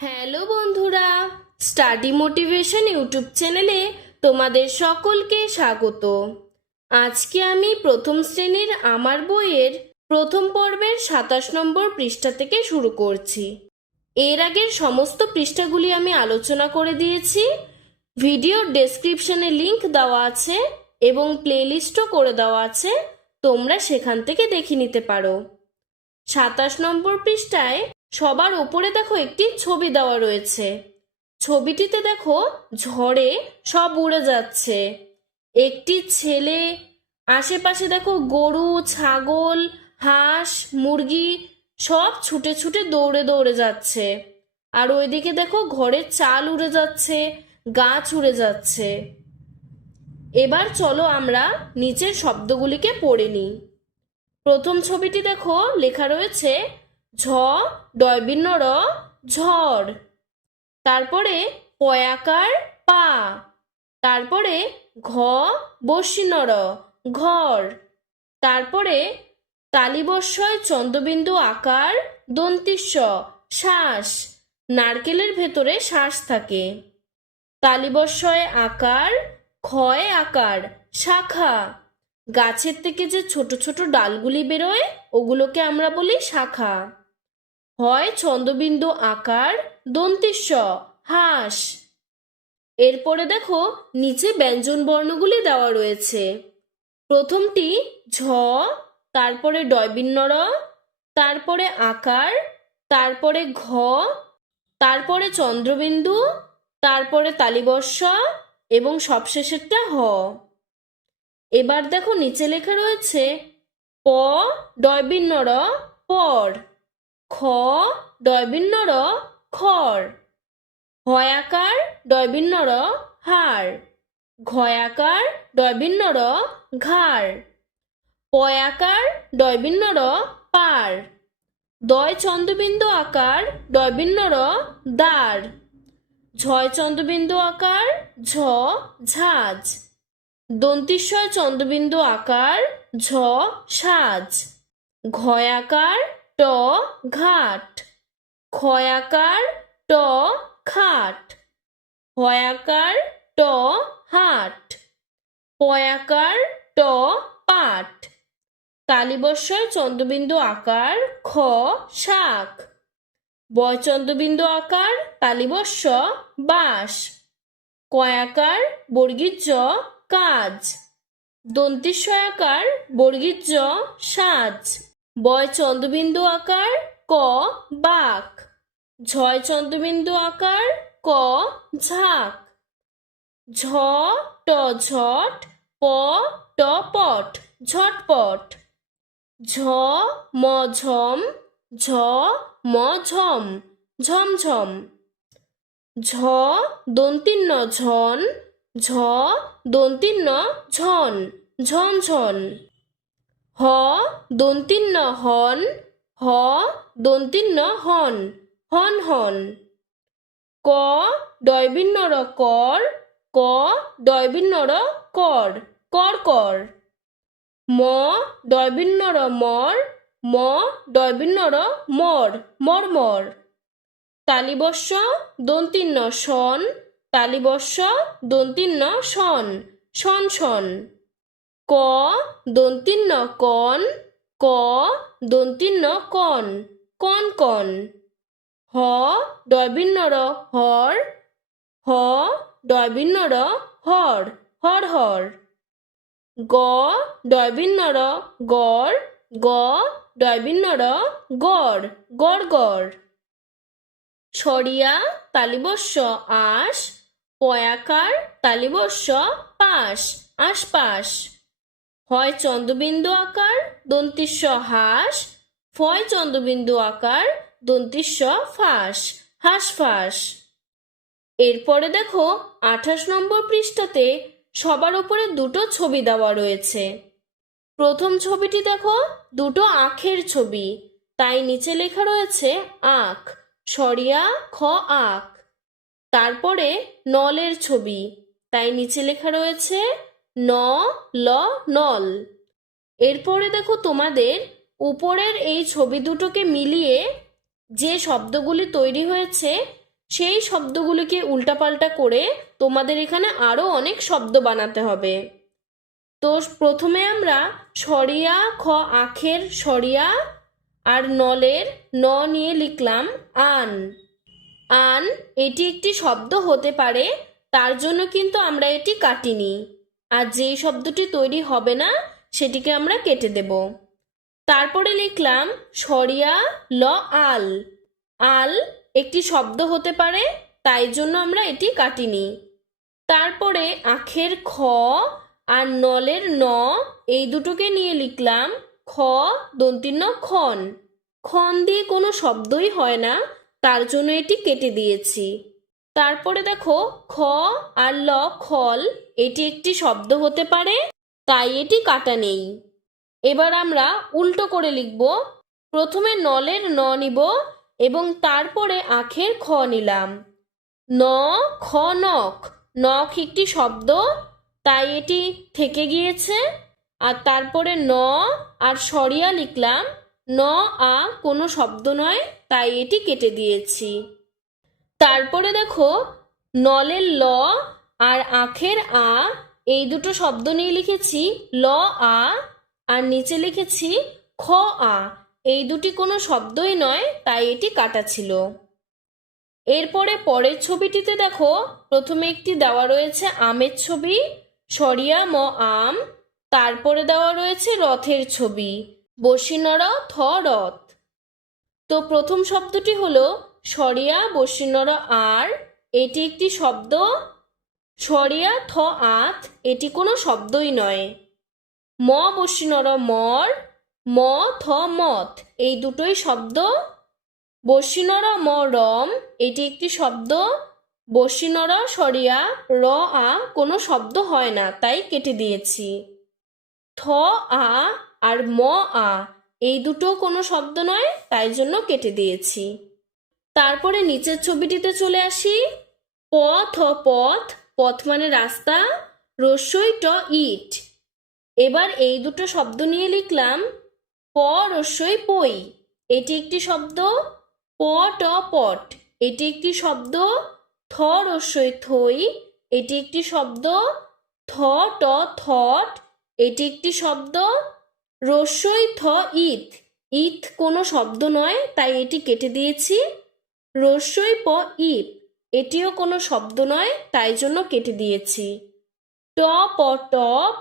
Hello বন্ধুরা, study motivation YouTube চ্যানেলে তোমাদের সকলকে স্বাগত। আজকে আমি প্রথম শ্রেণীর আমার বইয়ের প্রথম পর্বের ২৭ নম্বর পৃষ্ঠা থেকে শুরু করছি। এর আগের সমস্ত পৃষ্ঠাগুলি আমি আলোচনা করে দিয়েছি। ভিডিওর ডেসক্রিপশনে লিংক দেওয়া আছে এবং প্লেলিস্টও করে দেওয়া আছে, তোমরা সেখান থেকে দেখে নিতে পারো। ২৭ নম্বর পৃষ্ঠায় সবার উপরে দেখো একটি ছবি দেওয়া রয়েছে। ছবিটিতে দেখো ঝড়ে সব উড়ে যাচ্ছে। একটি ছেলে, আশেপাশে দেখো গরু, ছাগল, হাঁস, মুরগি সব ছুটে ছুটে দৌড়ে দৌড়ে যাচ্ছে। আর ওইদিকে দেখো ঘরের চাল উড়ে যাচ্ছে, গাছ উড়ে যাচ্ছে। এবার চলো আমরা নিচের শব্দগুলিকে পড়ে নিই। প্রথম ছবিটি দেখো, লেখা রয়েছে ঝ ডয়বিন্ন র ঝড়। তারপরে পয়াকার পা, তারপরে ঘ বসিন্ন র ঘর, তারপরে তালিবস্বয় চন্দ্রবিন্দু আকার দন্তিস্ব শ্বাস, নারকেলের ভেতরে শ্বাস থাকে। তালিবস্বয় আকার ক্ষয় আকার শাখা, গাছের থেকে যে ছোট ছোট ডালগুলি বেরোয় ওগুলোকে আমরা বলি শাখা। হয় চন্দ্রবিন্দু আকার দন্তিস্ব হাঁস। এরপরে দেখো নিচে ব্যঞ্জন বর্ণগুলি দেওয়া রয়েছে। প্রথমটি ঝ, তারপরে ডয়বিন্ন র, তারপরে আকার, তারপরে ঘ, তারপরে চন্দ্রবিন্দু, তারপরে তালিবস্য এবং সবশেষেরটা হ। এবার দেখো নিচে লেখা রয়েছে প ডয়বিন্ন র পর, খ ডয়বিন্ন র খড়, হয়াকার ডয়বিন্ন র হাড়, ঘয়াকার ডয়বিন্ন র ঘাড়, পয়াকার ডয়বিন্ন র পার, দয় চন্দ্রবিন্দু আকার ডয়বিন্ন র দাঁড়, ঝয় চন্দ্রবিন্দু আকার ঝ ঝাঁজ, দন্তিস্বয় চন্দ্রবিন্দু আকার ঝ সাজ, ঘয়াকার ট ঘাট, ক্ষয়াকার ট খাট, হয়াকার ট হাট, পয়াকার ট পাট, তালিবস্বয় চন্দ্রবিন্দু আকার খ শাক, বয় চন্দ্রবিন্দু আকার তালিবস্য বাঁশ, কয়াকার বর্গীর জ কাজ, দন্তিস্বয়াকার বর্গীর জ সাজ, বয় চন্দ্রবিন্দু আকার ক বাক, ঝয় চন্দ্রবিন্দু আকার ক ঝাঁক, ঝ ট ঝট, প ট পট ঝটপট, ঝ ম ঝম, ঝ ম ঝম ঝমঝম, ঝ দন্তিন্ন ঝন, ঝ দন্তিন্ন ঝন ঝনঝন, হ দন্তিন্ন হন, হ দন্তিন্ন হন হন হন, ক ডয়বিন্ন র কর, ক ডয়বিন্ন র কর কর কর, ম ডয়বিন্ন র মর, ম ডয়বিন্ন র মর মর মর, তালিবস্য দন্তিন্ন শন, তালিবস্য দন্তিন্ন শন শন শন, ক দন্তিন্ন কন, ক দন্তিন্ন কন কন কন, হ ডয়বিন্ন র হর, হ ডয়বিন্ন র হর হর হর, গ ডয়বিন্ন র গড়, গ ডয়বিন্ন র গড় গড় গড়, সরিয়া তালিবস্য আশ, পয়াকার তালিবস্য পাশ আশপাশ, হয় চন্দ্রবিন্দু আকার দন্তিস্ব হাঁস, ফয় চন্দ্রবিন্দু আকার দন্তিস্ব ফাঁস হাঁসফাঁস। এরপরে দেখো ২৮ নম্বর পৃষ্ঠাতে সবার উপরে দুটো ছবি দেওয়া রয়েছে। প্রথম ছবিটি দেখো দুটো আখের ছবি, তাই নিচে লেখা রয়েছে আখ, সরিয়া খ আখ। তারপরে নলের ছবি, তাই নিচে লেখা রয়েছে ন ল নল। এরপরে দেখো তোমাদের উপরের এই ছবি দুটোকে মিলিয়ে যে শব্দগুলি তৈরি হয়েছে সেই শব্দগুলিকে উল্টাপাল্টা করে তোমাদের এখানে আরও অনেক শব্দ বানাতে হবে। তো প্রথমে আমরা সরিয়া খ আখের সরিয়া আর নলের ন নিয়ে লিখলাম আন। আন এটি একটি শব্দ হতে পারে, তার জন্য কিন্তু আমরা এটি কাটিনি। আর যেই শব্দটি তৈরি হবে না সেটিকে আমরা কেটে দেব। তারপরে লিখলাম সরিয়া ল আল। আল একটি শব্দ হতে পারে, তাই জন্য আমরা এটি কাটিনি। তারপরে আখের খ আর নলের ন, এই দুটোকে নিয়ে লিখলাম খ দন্তিন্ন খন। খন দিয়ে কোনো শব্দই হয় না, তার জন্য এটি কেটে দিয়েছি। তারপরে দেখো খ আর ল খল, এটি একটি শব্দ হতে পারে, তাই এটি কাটা নেই। এবার আমরা উল্টো করে লিখব। প্রথমে নলের ন নিব এবং তারপরে আখের খ নিলাম। ন খ নখ। নখ একটি শব্দ, তাই এটি থেকে গিয়েছে। আর তারপরে ন আর সরিয়া লিখলাম। ন আ কোনো শব্দ নয়, তাই এটি কেটে দিয়েছি। তারপরে দেখো নলের ল আর আখের আ, এই দুটো শব্দ নিয়ে লিখেছি ল আ, আর নিচে লিখেছি খ আ। এই দুটি কোনো শব্দই নয়, তাই এটি কাটা ছিল। এরপরে পরের ছবিটিতে দেখো প্রথমে একটি দেওয়া রয়েছে আমের ছবি, সরিয়া ম আম। তারপরে দেওয়া রয়েছে রথের ছবি, বসিনর থ রথ। তো প্রথম শব্দটি হলো সরিয়া বসিনর আর, এটি একটি শব্দ। সরিয়া থ আত, এটি কোনো শব্দই নয়। ম বসিনর মর, ম থ মথ, এই দুটোই শব্দ। বসিনর ম রম, এটি একটি শব্দ। বসিনর সরিয়া র আ কোনো শব্দ হয় না, তাই কেটে দিয়েছি। থ আ আর ম আ, এই দুটো কোনো শব্দ নয়, তাই জন্য কেটে দিয়েছি। তারপরে নিচের ছবিটিতে চলে আসি। প থ পথ, পথ মানে রাস্তা। রস্যই ট ইট। এবার এই দুটো শব্দ নিয়ে লিখলাম প রস্যই পই, এটি একটি শব্দ। প ট পট, এটি একটি শব্দ। থ রস্যই থই, এটি একটি শব্দ। থ ট থট, এটি একটি শব্দ। রস্যই থ ইথ, ইথ কোনো শব্দ নয়, তাই এটি কেটে দিয়েছি। রস্যই প ইপ, এটিও কোনো শব্দ নয়, তাই জন্য কেটে দিয়েছি। ট প টপ,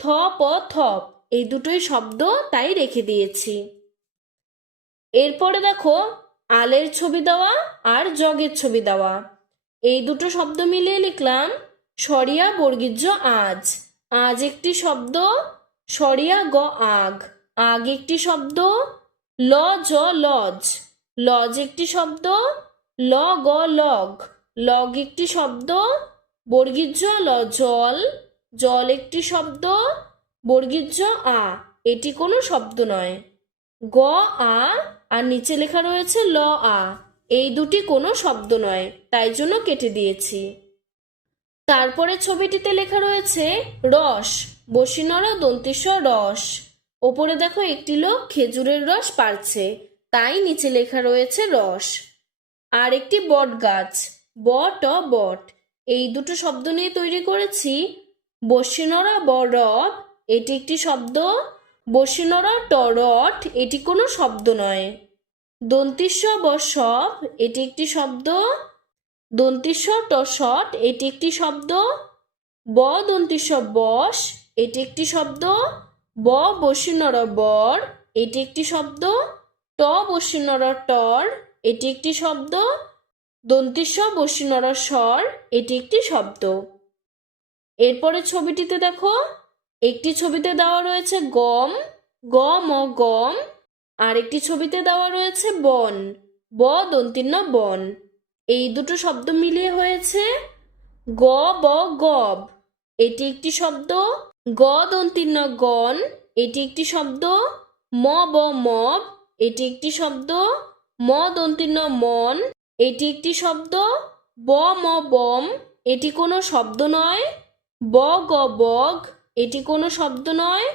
থ প থপ, এই দুটোই শব্দ, তাই রেখে দিয়েছি। এরপরে দেখো আলের ছবি দেওয়া আর জগের ছবি দেওয়া, এই দুটো শব্দ মিলিয়ে লিখলাম সরিয়া বর্গীজ আজ। আজ একটি শব্দ। সরিয়া গ আগ, আগ একটি শব্দ। ল জ লজ, লজ একটি শব্দ। ল গ লগ, লগ একটি শব্দ। বর্গীজ ল জল, জল একটি শব্দ। বর্গীজ আ, এটি কোনো শব্দ নয়। গ আ আর নিচে লেখা রয়েছে ল আ, এই দুটি কোনো শব্দ নয়, তাই জন্য কেটে দিয়েছি। তারপরে ছবিটিতে লেখা রয়েছে রস, বসিনর দন্তিস্ব রস। ওপরে দেখো একটি লোক খেজুরের রস পাড়ছে, তাই নিচে লেখা রয়েছে রস। আর একটি বট গাছ, বট বট, এই দুটো শব্দ নিয়ে তৈরি করেছি বসিনর ব রব, এটি একটি শব্দ। বসিনর ট রট, এটি কোনো শব্দ নয়। দন্তিস্ব ব সব, এটি একটি শব্দ। দন্তিস্ব ট শট, এটি একটি শব্দ। ব দন্তিস্ব বস, এটি একটি শব্দ। ব বসিনর বর, এটি একটি শব্দ। ট বসিনর টর, এটি একটি শব্দ। দন্তিস্ব বসিনর স্বর, এটি একটি শব্দ। এরপরে ছবিটিতে দেখো একটি ছবিতে দেওয়া রয়েছে গম, গ ম গম। আর একটি ছবিতে দেওয়া রয়েছে বন, ব দন্তিন্ন বন। এই দুটো শব্দ মিলিয়ে হয়েছে গ ব গব, এটি একটি শব্দ। গ দন্তিন্ন গন, এটি একটি শব্দ। ম ব মব, এটি একটি শব্দ। ম দন্তিন্ন মন, এটি একটি শব্দ। ব ম বম, এটি কোনো শব্দ নয়। ব গ বগ, এটি কোনো শব্দ নয়।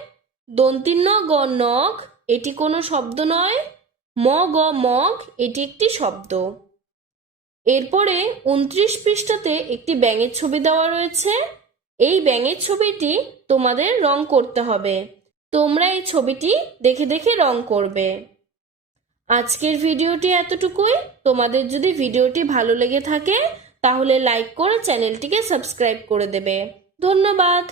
দন্তিন্ন গ নখ, এটি কোনো শব্দ নয়। ম গ মগ, এটি একটি শব্দ। এরপরে 29 পৃষ্ঠাতে একটি ব্যাঙের ছবি দেওয়া রয়েছে। এই ব্যাঙের ছবিটি তোমাদের রং করতে হবে। তোমরা এই ছবিটি দেখে দেখে রং করবে। আজকের ভিডিওটি এতটুকুই। তোমাদের যদি ভিডিওটি ভালো লেগে থাকে তাহলে লাইক করে চ্যানেলটিকে সাবস্ক্রাইব করে দেবে। ধন্যবাদ।